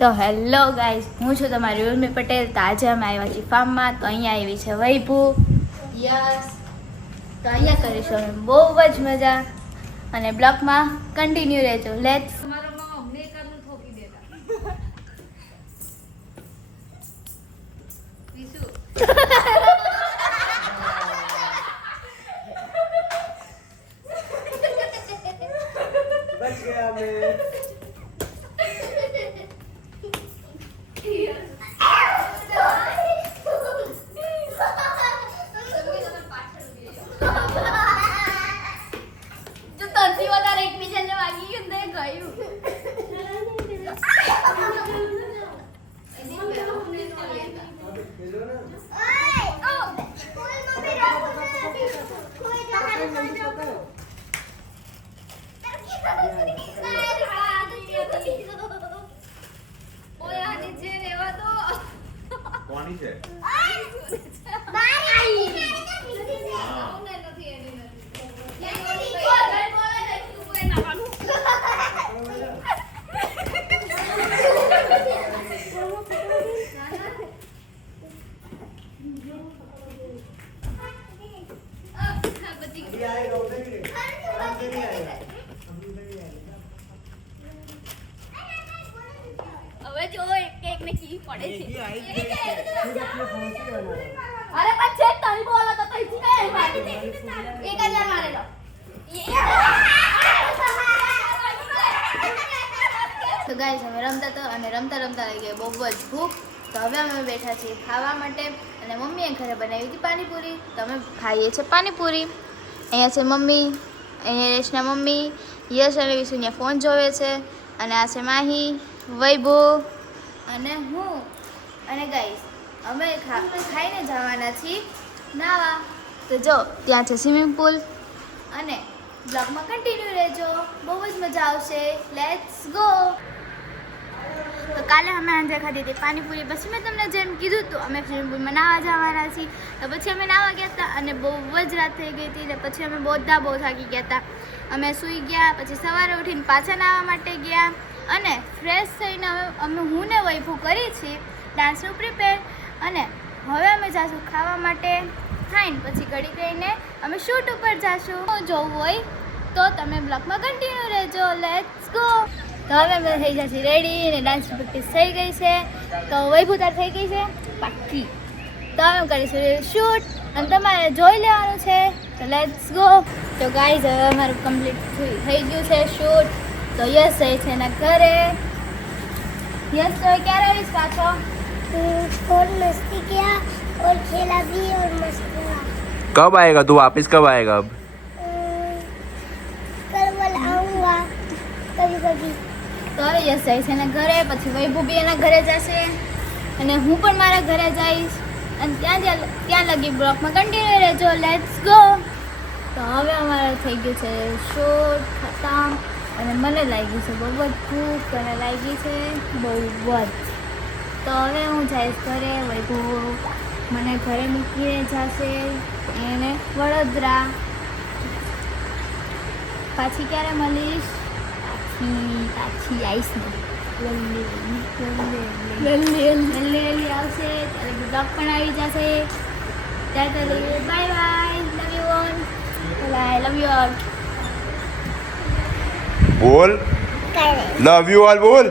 તો hello guys, હું છું તમારી ઉર્મી પટેલ. તો આજે અમે આવ્યા છીએ ફાર્મમાં. તો અહીંયા આવી છે વૈભુ, યસ. તો અહીંયા કરીશું અમે બહુ જ મજા, અને બ્લોગમાં કન્ટિન્યુ રહેજો. લેટ્સ. बच गया मैं કોની છે અરે પછી તઈ બોલો તો તઈ થી કઈ મારી 1000 મારેલો. તો ગાઈસ, અમે રમતા તો અને રમતા લાગી ગઈ બહુ જ ભૂખ. તો હવે અમે બેઠા છીએ ખાવા માટે, અને મમ્મીએ ઘરે બનાવી હતી પાણીપુરી. તો અમે ખાઈએ છીએ પાણીપુરી. અહીંયા છે મમ્મી, અહીંયા રેશના મમ્મી, યશ અને વિશુન્યા ફોન જોવે છે, અને આ છે માહી, વૈભુ અને હું. અને ગાઈસ, અમે ખાઈને જવાના છીએ નાવા. તો જો ત્યાં છે સ્વિમિંગ પુલ, અને બ્લોગમાં કન્ટિન્યુ રહેજો, બહુ જ મજા આવશે. Let's go. તો કાલે અમે સાંજે ખાધી હતી પાણીપુરી. પછી મેં તમને જેમ કીધું હતું, અમે સ્વિમિંગ પુલમાં નાવા જવાના છીએ. તો પછી અમે નાવા ગયા હતા, અને બહુ જ રાત થઈ ગઈ હતી. ને પછી અમે બધા બહુ થાકી ગયા હતા. અમે સૂઈ ગયા. પછી સવારે ઉઠીને પાછા નાવા માટે ગયા, અને ફ્રેશ થઈને અમે હું ને વૈભુ કરી છીએ ડાન્સનું પ્રિપેર. અને હવે અમે જઈશું ખાવા માટે. ખાઈને પછી ઘડી રહીને અમે શૂટ ઉપર જઈશું. જોવું હોય તો તમે બ્લોગમાં કન્ટિન્યુ રહેજો. Let's go. તો હવે અમે થઈ જશે રેડી, અને ડાન્સની પ્રેક્ટિસ થઈ ગઈ છે. તો વૈભુ તાર થઈ ગઈ છે પાક્કી. તો અમે કરીશું શૂટ, અને તમારે જોઈ લેવાનું છે. તો લેટ્સ ગો. તો ગાઈઝ, હવે અમારું કમ્પ્લીટ થઈ ગયું છે શૂટ. તો યસ જાય છે એના ઘરે. યસ, તો ક્યારે આવીશ પાછો? और मस्ती किया और खेला भी और मस्त हुआ. कब आएगा तू वापस कब आएगा अब कल आऊंगा कभी कभी. તો હવે યસ જાય છે એના ઘરે. પછી વૈભુ બી એના ઘરે જશે, અને હું પણ મારા ઘરે જઈશ. અને ત્યાં લગી બ્લોગમાં કન્ટિન્યુ રહેજો. Let's go. તો હવે અમારે થઈ ગયું છે શૂટ ખતમ, અને મને લાગી છે બહુ જ ભૂખ, અને લાગી છે બહુ જ. તો હવે હું જઈશ ઘરે. વૈભુ મને ઘરે મૂકીને જશે એને વડોદરા. પાછી ક્યારે મળીશ? પાછી આવીશ ને વહેલી આવશે ત્યારે બ્લોગ પણ આવી જશે. ત્યારે bye bye. Love you all. I love you all. बोल लव यू ऑल बोल.